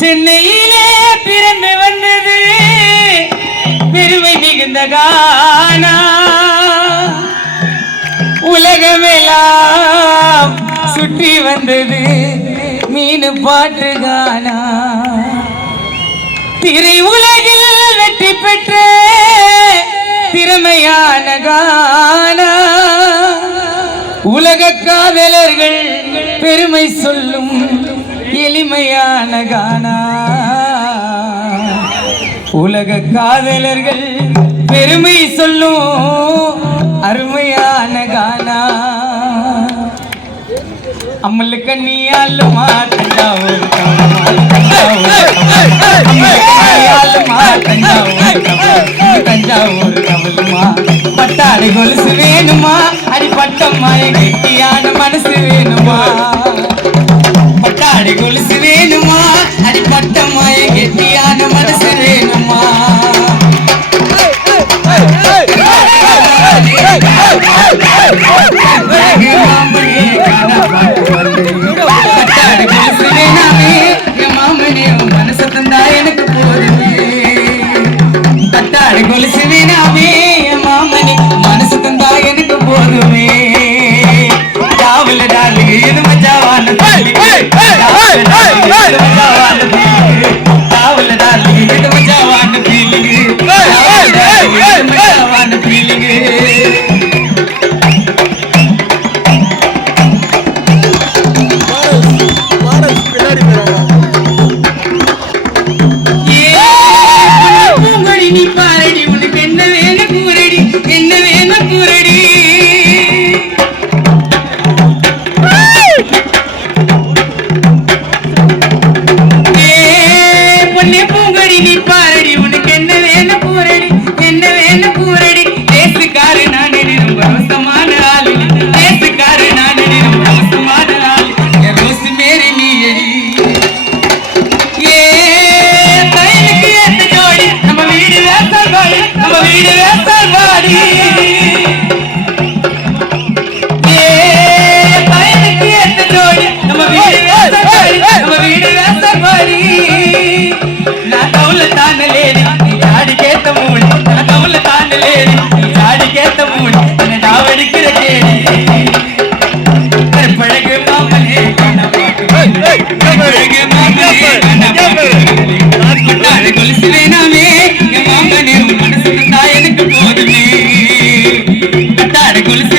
சென்னையிலே பிறந்து வந்தது பெருமை மிகுந்த கானா உலகமெல்லாம் சுற்றி வந்தது மீனு பாட்டு கானா திரை உலகில் வெற்றி பெற்ற திறமையான கானா உலக காதலர்கள் பெருமை சொல்லும் எளிமையான கானா உலக காதலர்கள் பெருமை சொல்லும் அருமையான கானா அம்மல்லு கண்ணியாலுமா தஞ்சாவூர் தஞ்சாவூர் கவலுமா பட்டாடை கொலுசு வேணுமா அடி பட்டம்மா கெட்டியான மனசு வேணுமா பட்டாடை கொலுசு வேணுமா அடி பட்டம்மா கெட்டியான மனசு வேணுமா பட்டாடை கொலுசு வேணாமே என் மாமனே மனசு தந்தா எனக்கு போதுமே பட்டாடை கொலுசு வேணாமே என் மாமனே மனசு தந்தா எனக்கு போதுமே காவல டாலு இது மஜாவான காவல டாலு இது மஜாவான ஃபீலிங் மஜாவான ஃபீலிங் நீ பாரடி உனக்கு என்ன வேணும் கூரடி என்ன வேணும் கூரடி பொன்னே பூங்கடி நீ பாரடி உனக்கு என்ன வேணும் கூரடி என்ன வேணும் கூரடி தேசுக்காரு நான் ரொம்ப அவசமான ஆளு தேசுக்காரு நான் ரொம்ப அவசமான ஆளு என் ரோசு மேரி நீ எடி நம்ம வீடு வேசால்வாடி பயனுக்கு ஏத்த ஜோடி நம்ம வீடு வேசால்வாடி நான் கவுல தாண்டலேடி ஜாடி கேத்த மூடி நான் கவுல தாண்டலேடி ஜாடி கேத்த மூடி என்ன நாவடிக்கிற கேடி பழகு மாமனே பழகு மாமனே கொலுசு வேணாமே என் மாமனே மனசு தந்தா எனக்கு போதுமே கட்டாட கொலுசு